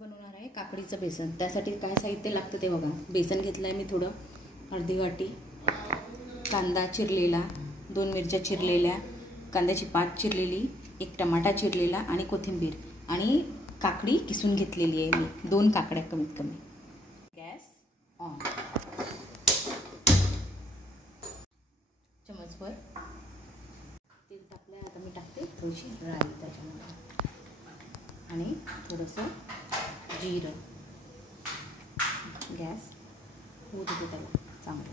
बनवणार आहे काकडीचं बेसन। त्यासाठी काय साहित्य लागतं ते बघा। बेसन घेतलं आहे मी थोडं, अर्धी वाटी, कांदा चिरलेला, 2 मिरच्या चिरलेल्या, कांद्याची पात चिरलेली, 1 टमाटा चिरलेला आणि कोथिंबीर आणि काकडी किसून घेतलेली आहे मी, 2 काकड्या कमीत कमी। Gas on. चमचभर तेल टाकलं आहे। आता मी टाकते थोडीशी राई त्याच्यामध्ये आणि थोडंसं जिरं। गॅस होऊ देते त्याला चांगलं।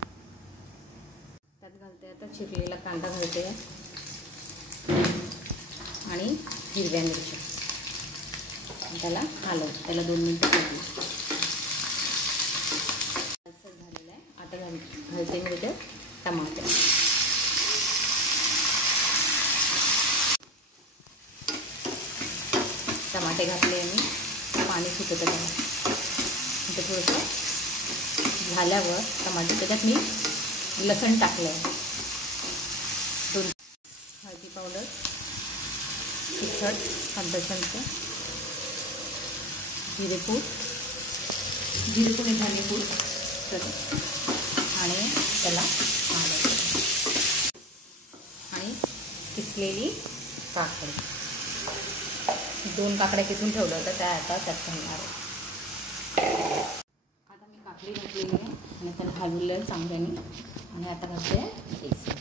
त्यात घालते आता चिरलेला कांदा घालते आणि हिरव्या मिरच्या, त्याला हलवते, त्याला 2 मिनिटं टाकते। झालेलं आहे। आता घालते मी इथे टमाटे। टमाटे घातले मी, पाणी सुटतं त्याला। ते थोडंसं झाल्यावर टमाटे त्याच्यात मी लसण टाकलं आहे, 2 हळदी पावडर, तिखट अर्धा चमचा, जिरेपूड धनेपूड आणि त्याला आणि किसलेली काकडी, 2 काकड्या किसून ठेवल्या होत्या त्या आता त्यात घालणार आहे। आता मी काकडी घातलेली आहे आणि त्याला हलवलं आहे चांगल्याने आणि आता घालते बेसन।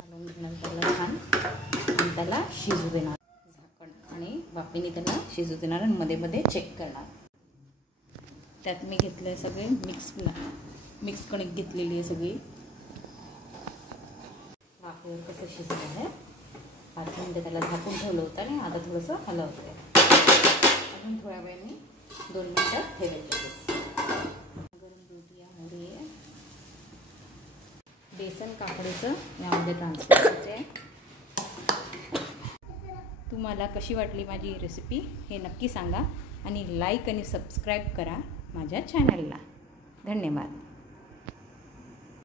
हलवून घेणार त्याला छान आणि त्याला शिजू देणार झाकण आणि वाफेने त्याला शिजू देणार आणि मध्ये मध्ये चेक करणार। त्यात मी घेतलं आहे सगळे मिक्स कणिक घेतलेली आहे सगळी। वाफेवर कसं शिजलं आहे, 5 मिनिटं त्याला झाकून ठेवलं होतं आणि आता थोडंसं हलवतं आहे। अजून थोड्या वेळाने 2 मिनिटं ठेवायचं। गरम दूध यामध्ये बेसन काकडीचं यामध्ये ट्रान्सफर करते। तुम्हाला कशी वाटली माझी रेसिपी हे नक्की सांगा आणि लाईक आणि सबस्क्राईब करा माझ्या चॅनलला। धन्यवाद।